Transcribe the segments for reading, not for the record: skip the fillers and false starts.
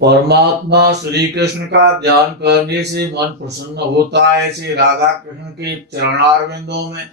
परमात्मा श्री कृष्ण का ध्यान करने से मन प्रसन्न होता है। श्री राधा कृष्ण के चरणारविंदों में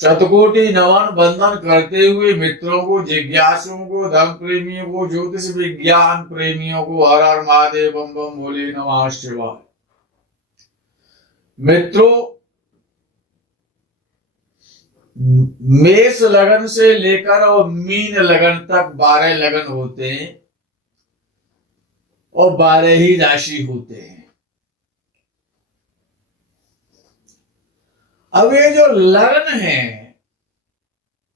शतकोटि नमन बंदन करते हुए मित्रों को, जिज्ञासुओं को, धर्म प्रेमियों को, ज्योतिष विज्ञान प्रेमियों को हर हर महादेव बम बम भोले नमः शिवाय। मित्रों, मेष लगन से लेकर और मीन लगन तक 12 लगन होते हैं और 12 ही राशि होते हैं। अब ये जो लगन है,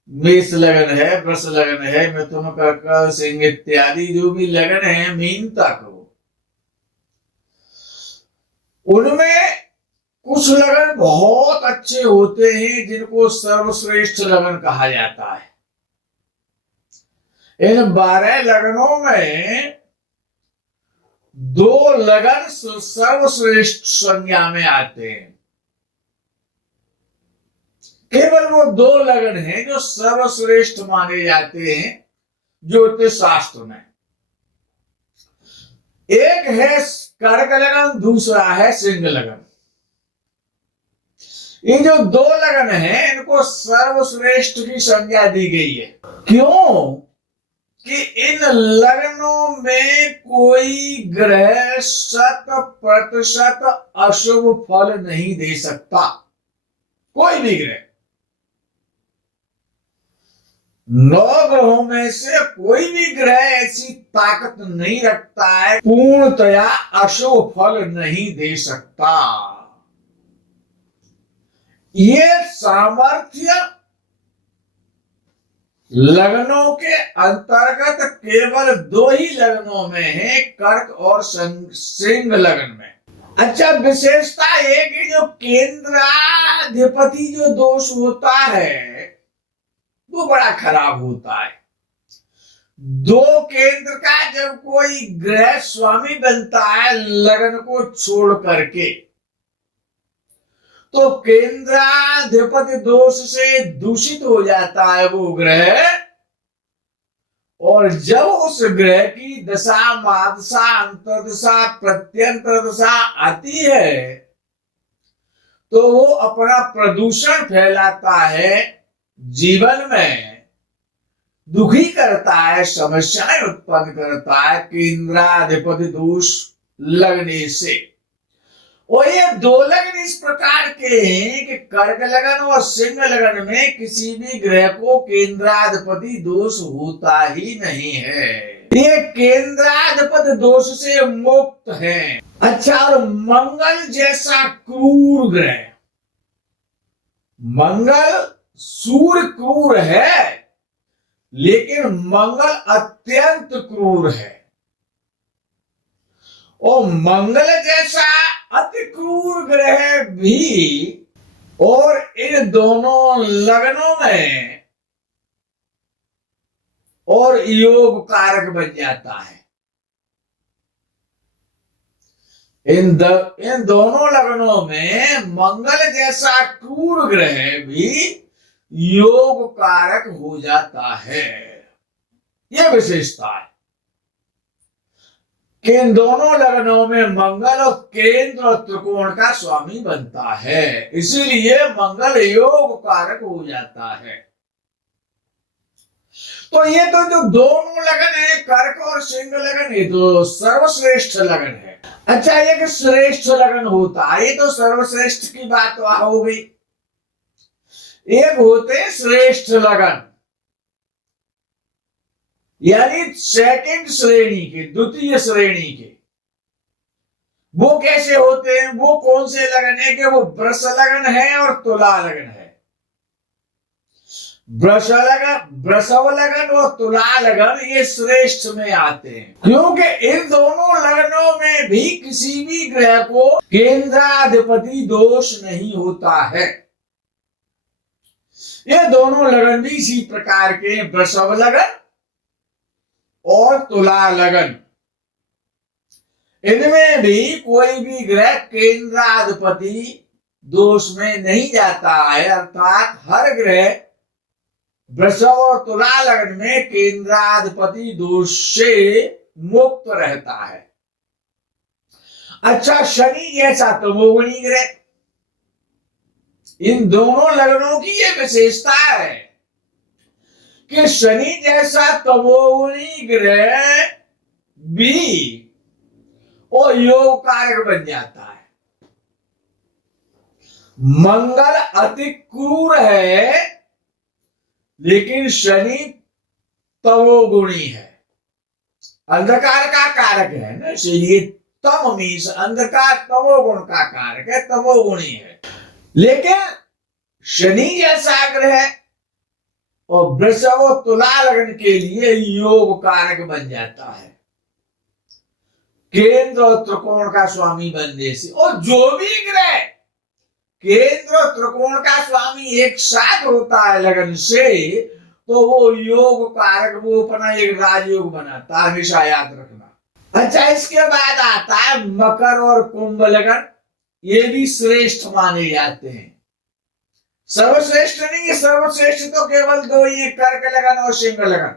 मेष लगन है, वृष लगन है, मिथुन, कर्क, सिंह इत्यादि जो भी लगन है मीन तक, उनमें कुछ लगन बहुत अच्छे होते हैं जिनको सर्वश्रेष्ठ लगन कहा जाता है। इन 12 लगनों में 2 लगन सर्वश्रेष्ठ संज्ञा में आते हैं। केवल वो 2 लगन हैं जो सर्वश्रेष्ठ माने जाते हैं ज्योतिष शास्त्र में। एक है कर्क लगन, दूसरा है सिंह लगन। ये जो 2 लगन हैं इनको सर्वश्रेष्ठ की संज्ञा दी गई है। क्यों? कि इन लगनों में कोई ग्रह 100% अशुभ फल नहीं दे सकता। कोई भी ग्रह 9 ग्रहों में से कोई भी ग्रह ऐसी ताकत नहीं रखता है, पूर्णतया अशुभ फल नहीं दे सकता। ये सामर्थ्य लगनों के अंतर्गत केवल 2 ही लगनों में है, कर्क और सिंह लगन में। अच्छा, विशेषता ये कि जो केंद्राधिपति जो दोष होता है वो बड़ा खराब होता है। 2 केंद्र का जब कोई ग्रह स्वामी बनता है लगन को छोड़ करके, तो केंद्राधिपति दोष से दूषित हो जाता है वो ग्रह, और जब उस ग्रह की दशा, महादशा, अंतर्दशा, प्रत्यंतर दशा आती है तो वो अपना प्रदूषण फैलाता है, जीवन में दुखी करता है, समस्याएं उत्पन्न करता है केंद्राधिपति दोष लगने से। और ये 2 लगन इस प्रकार के हैं कि कर्क लगन और सिंह लगन में किसी भी ग्रह को केंद्राधिपति दोष होता ही नहीं है। ये केंद्राधिपति दोष से मुक्त है। अच्छा, और मंगल जैसा क्रूर ग्रह, मंगल सूर्य क्रूर है लेकिन मंगल अत्यंत क्रूर है, और मंगल जैसा अति क्रूर ग्रह भी और इन दोनों लगनों में और योग कारक बन जाता है। इन दोनों लगनों में मंगल जैसा क्रूर ग्रह भी योग कारक हो जाता है। यह विशेषता है कि इन दोनों लगनों में मंगल और केंद्र और त्रिकोण का स्वामी बनता है, इसीलिए मंगल योग कारक हो जाता है। तो ये तो जो दोनों लगन है, कर्क और सिंह लगन, ये तो सर्वश्रेष्ठ लगन है। अच्छा, एक श्रेष्ठ लगन होता है, ये तो सर्वश्रेष्ठ की बात हो गई। एक होते श्रेष्ठ लगन, यानी सेकंड श्रेणी के, द्वितीय श्रेणी के। वो कैसे होते हैं? वो कौन से लगन है कि वो वृष लगन है और तुला लगन है। वृषभ लगन और तुला लगन ये श्रेष्ठ में आते हैं, क्योंकि इन दोनों लगनों में भी किसी भी ग्रह को केंद्राधिपति दोष नहीं होता है। ये दोनों लगन भी इसी प्रकार के, वृषभ लगन और तुला लगन, इनमें भी कोई भी ग्रह केंद्राधिपति दोष में नहीं जाता है। अर्थात हर ग्रह वृषभ और तुला लगन में केंद्राधिपति दोष से मुक्त रहता है। अच्छा, शनि जैसा तमोगुणी ग्रह, इन दोनों लग्नों की ये विशेषता है कि शनि जैसा तमोगुणी ग्रह भी वो योग कारक बन जाता है। मंगल अति क्रूर है, लेकिन शनि तमोगुणी है, अंधकार का कारक है ना, इसलिए तम मीन्स अंधकार, तमोगुण का कारक है, तमोगुणी है। लेकिन शनि जैसा ग्रह और वृषभ और तुला लग्न के लिए योग कारक बन जाता है, केंद्र और त्रिकोण का स्वामी बनने से। और जो भी ग्रह केंद्र और त्रिकोण का स्वामी एक साथ होता है लगन से, तो वो योग कारक, वो अपना एक राजयोग बनाता है, हमेशा याद रखना। अच्छा, इसके बाद आता है मकर और कुंभ लगन, ये भी श्रेष्ठ माने जाते हैं। सर्वश्रेष्ठ नहीं, सर्वश्रेष्ठ तो केवल दो ही, कर्क लगन और सिंह लगन।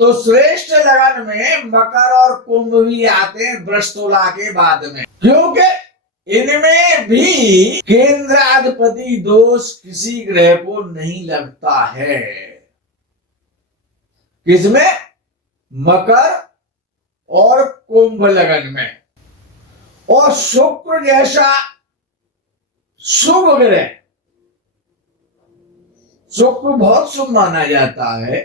तो श्रेष्ठ लगन में मकर और कुंभ भी आते हैं वृषतुला के बाद में, क्योंकि इनमें भी केंद्राधिपति दोष किसी ग्रह को नहीं लगता है। किसमें? मकर और कुंभ लगन में। और शुक्र जैसा शुभ ग्रह, शुक्र बहुत शुभ माना जाता है,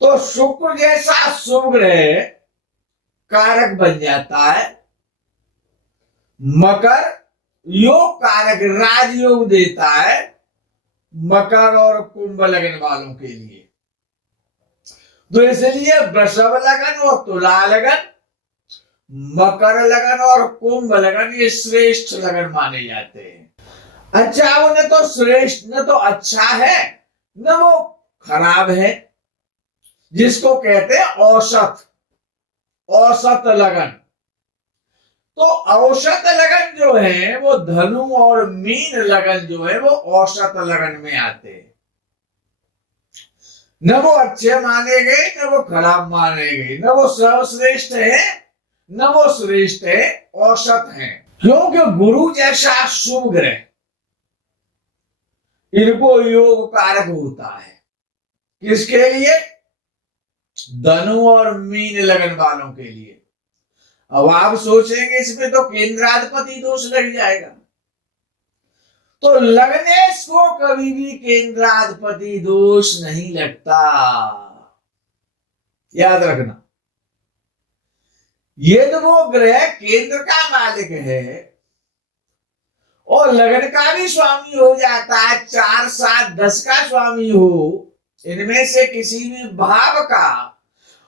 तो शुक्र जैसा शुभ ग्रह कारक बन जाता है। मकर योग कारक, राजयोग देता है मकर और कुंभ लगन वालों के लिए। तो इसलिए वृषभ लगन और तुला लगन, मकर लगन और कुंभ लगन ये श्रेष्ठ लगन माने जाते हैं। अच्छा, उन्हें तो श्रेष्ठ न तो अच्छा है न वो खराब है, जिसको कहते हैं औसत, औसत लगन। तो औसत लगन जो है वो धनु और मीन लगन जो है वो औसत लगन में आते हैं। न वो अच्छे माने गए न वो खराब माने गए, न वो सर्वश्रेष्ठ है न वो श्रेष्ठ है, औसत है। क्योंकि गुरु जैसा शुभ ग्रह इनको योग कारक होता है। किसके लिए? धनु और मीन लगन वालों के लिए। अब आप सोचेंगे इसमें तो केंद्राधिपति दोष लग जाएगा, तो लग्नेश को कभी भी केंद्राधिपति दोष नहीं लगता, याद रखना। यदि वो ग्रह केंद्र का मालिक है और लग्न का भी स्वामी हो जाता है, 4, 7, 10 का स्वामी हो, इनमें से किसी भी भाव का,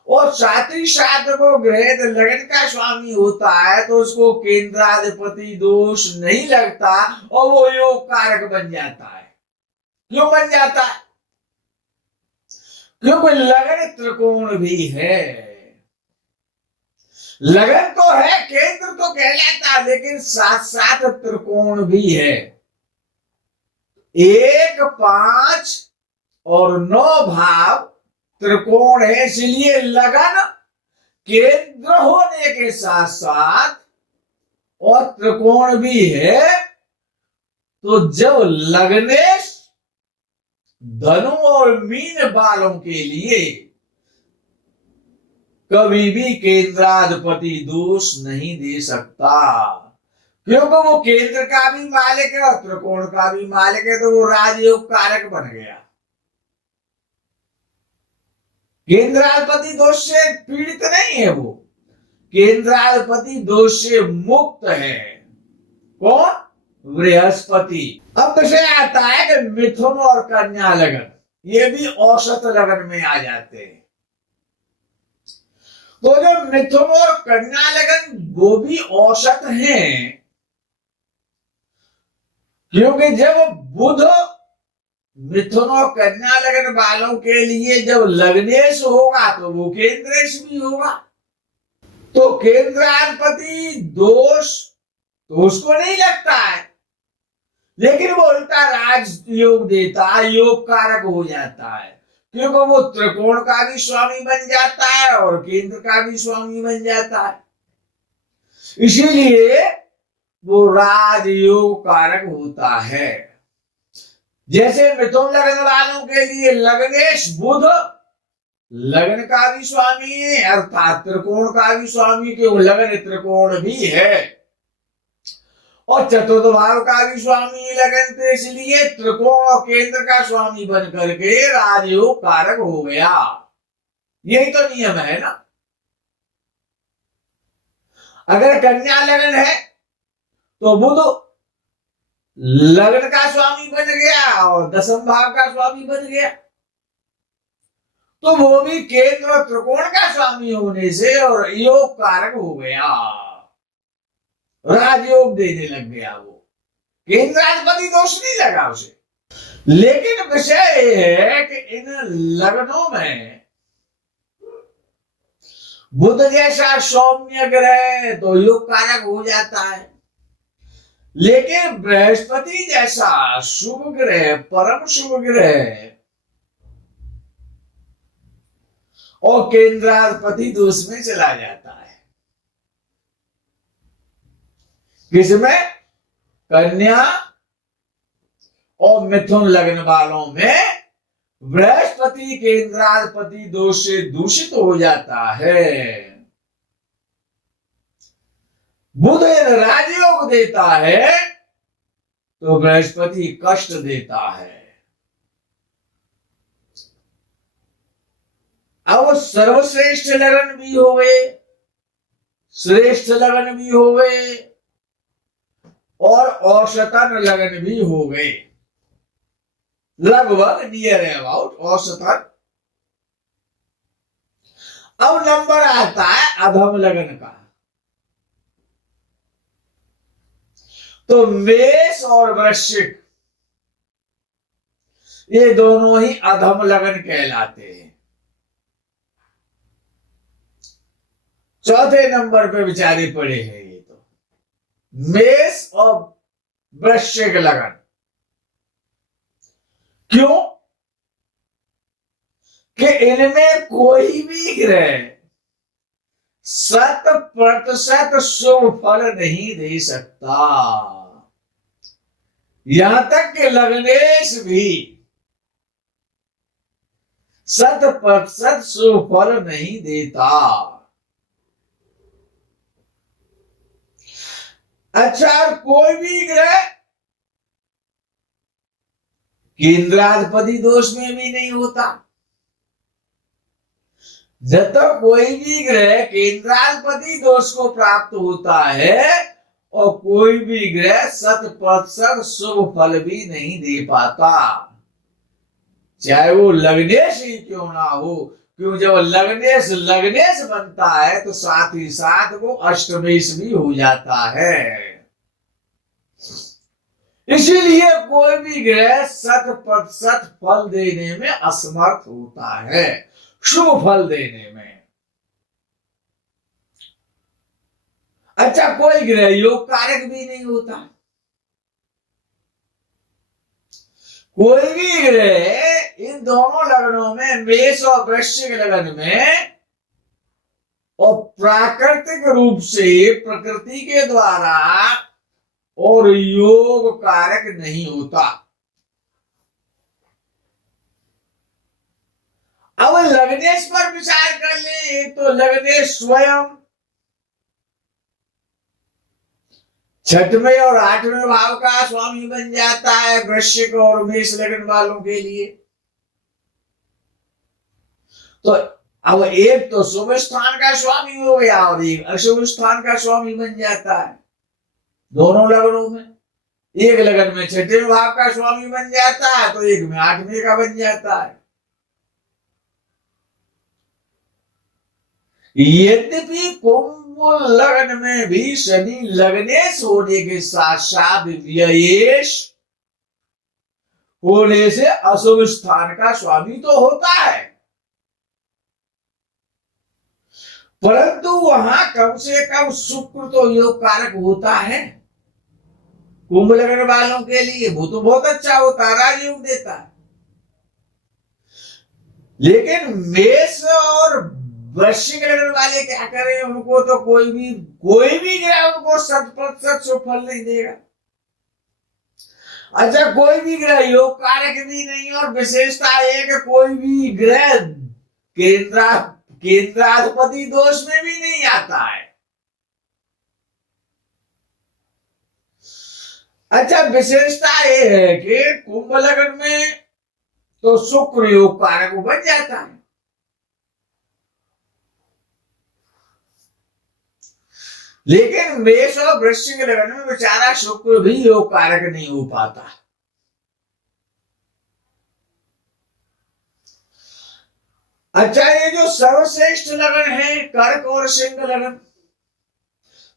और साथ ही साथ वो ग्रह लगन का स्वामी होता है, तो उसको केंद्राधिपति दोष नहीं लगता और वो योग कारक बन जाता है। क्यों बन जाता है? क्योंकि लगन त्रिकोण भी है। लगन तो है, केंद्र तो कहलाता है, लेकिन साथ साथ त्रिकोण भी है। 1, 5 और 9 भाव त्रिकोण है, इसलिए लगन केंद्र होने के साथ साथ और त्रिकोण भी है। तो जब लग्नेश धनु और मीन वालों के लिए कभी भी केंद्राधिपति दोष नहीं दे सकता, क्योंकि वो केंद्र का भी मालिक है और त्रिकोण का भी मालिक है, तो वो राजयोग कारक बन गया। केंद्राधिपति दोष से पीड़ित नहीं है वो, केंद्राधिपति दोष से मुक्त है। कौन? बृहस्पति। अब विषय आता है कि मिथुन और कन्या लगन, ये भी औसत लगन में आ जाते हैं। तो जो मिथुन और कन्या लगन वो भी औसत हैं, क्योंकि जब बुध मिथुन और कन्या लगन वालों के लिए जब लग्नेश होगा तो वो केंद्रेश भी होगा। तो केंद्राधिपति दोष तो उसको नहीं लगता है, लेकिन वो उल्टा राज योग देता है, योग कारक हो जाता है। क्योंकि वो त्रिकोण का भी स्वामी बन जाता है और केंद्र का भी स्वामी बन जाता है, इसीलिए वो राजयोग कारक होता है। जैसे मिथुन लग्न वालों के लिए लग्नेश बुध लग्न का भी स्वामी है अर्थात त्रिकोण का भी स्वामी, क्यों लग्न त्रिकोण भी है, और चतुर्थ भाव का भी स्वामी लगन, तो इसलिए त्रिकोण और केंद्र का स्वामी बन करके राजयोग कारक हो गया। यही तो नियम है ना। अगर कन्या लगन है तो बुध लग्न का स्वामी बन गया और दसम भाव का स्वामी बन गया, तो वो भी केंद्र और त्रिकोण का स्वामी होने से और योग कारक हो गया, राजयोग देने लग गया। वो केंद्राधिपति दोष नहीं लगा उसे। लेकिन विषय यह है कि इन लग्नों में बुध जैसा सौम्य ग्रह तो योग कारक हो जाता है, लेकिन बृहस्पति जैसा शुभ ग्रह, परम शुभ ग्रह और केंद्राधिपति दोष में चला जाता है। किसमें? कन्या और मिथुन लग्न वालों में बृहस्पति केंद्राधिपति दोष से दूषित हो जाता है। बुध राजयोग देता है तो बृहस्पति कष्ट देता है। अब सर्वश्रेष्ठ लगन भी हो गए, श्रेष्ठ लगन भी हो गए और औसतन लगन भी हो गए, लगभग नियर अबाउट औसतन। अब नंबर आता है अधम लगन का। तो मेष और वृश्चिक ये दोनों ही अधम लगन कहलाते हैं। चौथे नंबर पे बेचारे पड़े हैं ये तो, मेष और वृश्चिक लगन। क्यों? कि इनमें कोई भी ग्रह 100% शुभ फल नहीं दे सकता, यहां तक कि लग्नेश भी 100% शुभ फल नहीं देता। अच्छा, कोई भी ग्रह केंद्राधिपति दोष में भी नहीं होता। जब तक कोई भी ग्रह केंद्राधिपति दोष को प्राप्त होता है और कोई भी ग्रह 100% शुभ फल भी नहीं दे पाता, चाहे वो लग्नेश ही क्यों ना हो। क्यों? जब लग्नेश लग्नेश बनता है तो साथ ही साथ वो अष्टमेश भी हो जाता है। इसीलिए कोई भी ग्रह 100% फल देने में असमर्थ होता है, शुभ फल देने में। अच्छा, कोई ग्रह योग कारक भी नहीं होता। कोई भी ग्रह इन दोनों लगनों में, मेष और वृश्चिक लगन में, और प्राकृतिक रूप से प्रकृति के द्वारा और योग कारक नहीं होता। अब लग्नेश पर विचार कर ले तो लग्नेश स्वयं 6वें और 8वें भाव का स्वामी बन जाता है वृश्चिक और मेष लगन वालों के लिए। तो अब एक तो शुभ स्थान का स्वामी हो गया और एक अशुभ स्थान का स्वामी बन जाता है दोनों लगनों में। एक लगन में 6वें भाव का स्वामी बन जाता है तो एक में 8वें का बन जाता है। यद्यपि कुंभ लगन में भी शनि लग्नेश होने के साथ साथ व्ययेश होने से अशुभ स्थान का स्वामी तो होता है, परंतु वहां कम से कम शुक्र तो योग कारक होता है। कुंभ लगन वालों के लिए वो तो बहुत अच्छा होता है, राजयोग देता है। लेकिन मेष और वृश्चिक लग्न वाले क्या करें, उनको तो कोई भी ग्रह उनको 100% सुफल नहीं देगा। अच्छा, कोई भी ग्रह योग कारक भी नहीं, और विशेषता है कि कोई भी ग्रह केंद्रा केंद्राधिपति दोष में भी नहीं आता है। अच्छा, विशेषता ये है कि कुंभ लग्न में तो शुक्र योग कारक बन जाता है, लेकिन मेष और वृश्चिक लग्न में बेचारा शुक्र भी योग कारक नहीं हो पाता। अच्छा, ये जो सर्वश्रेष्ठ लगन है कर्क और सिंह लगन,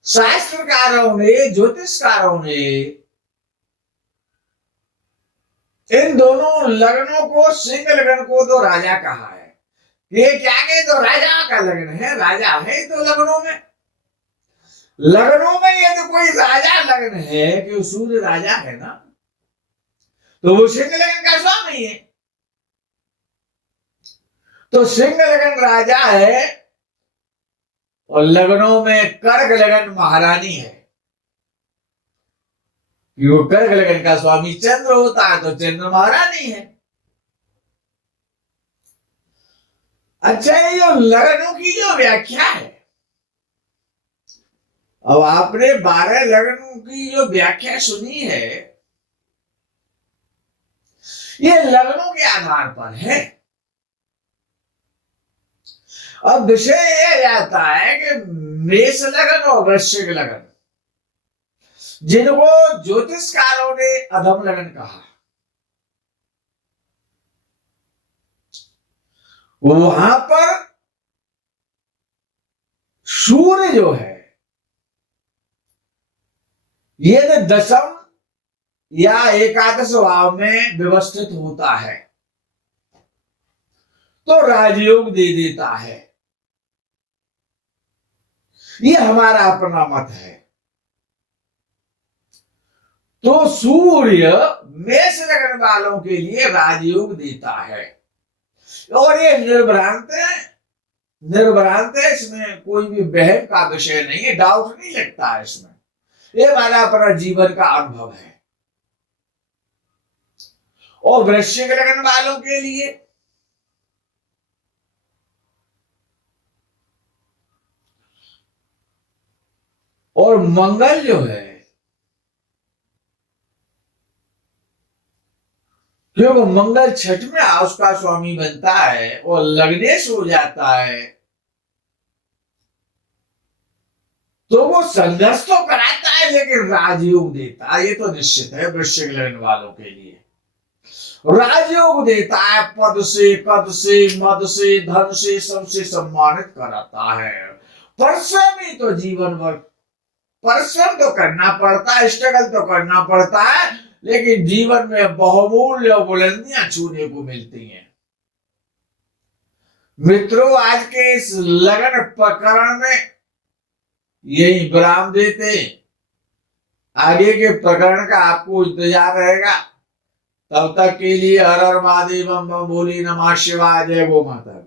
शास्त्रकारों ने ज्योतिषकारों ने इन दोनों लगनों को, सिंह लगन को तो राजा कहा है। ये क्या कहे, तो राजा का लगन है, राजा है तो लगनों में यदि कोई राजा लगन है कि सूर्य राजा है ना, तो वो सिंह लगन का स्वामी है। तो सिंह लगन राजा है और लगनों में कर्क लगन महारानी है। वो कर्क लगन का स्वामी चंद्र होता है, तो चंद्र महारानी है। अच्छा, ये जो लगनों की जो व्याख्या है, अब आपने 12 लगनों की जो व्याख्या सुनी है, ये लगनों के आधार पर है। अब विषय यह जाता है कि मेष लगन और वृश्चिक लगन, जिनको ज्योतिषकारों ने अधम लगन कहा, वहां पर सूर्य जो है ये दशम या एकादश भाव में व्यवस्थित होता है, तो राजयोग दे देता है। ये हमारा अपना मत है। तो सूर्य मेष लगन वालों के लिए राजयोग देता है, और ये निर्भ्रांत है, इसमें कोई भी बहम का विषय नहीं है, डाउट नहीं लगता है इसमें। ये हमारा अपना जीवन का अनुभव है। और वृश्चिक लगन वालों के लिए और मंगल जो है, क्योंकि मंगल छठ में हाउस का स्वामी बनता है और लग्नेश हो जाता है, तो वो संघर्ष तो कराता है लेकिन राजयोग देता है। ये तो निश्चित है, वृश्चिक लगन वालों के लिए राजयोग देता है। पद से, कद से, मद से, धन से, सबसे सम्मानित कराता है। परिश्रम ही तो जीवन भर, परिश्रम तो करना पड़ता है, स्ट्रगल तो करना पड़ता है, लेकिन जीवन में बहुमूल्य बुलंदियां छूने को मिलती हैं। मित्रों, आज के इस लगन प्रकरण में यही विराम देते। आगे के प्रकरण का आपको इंतजार रहेगा। तब तक के लिए हर हर महादेव, बम बम भोले, नमः शिवाय, जय गो माता।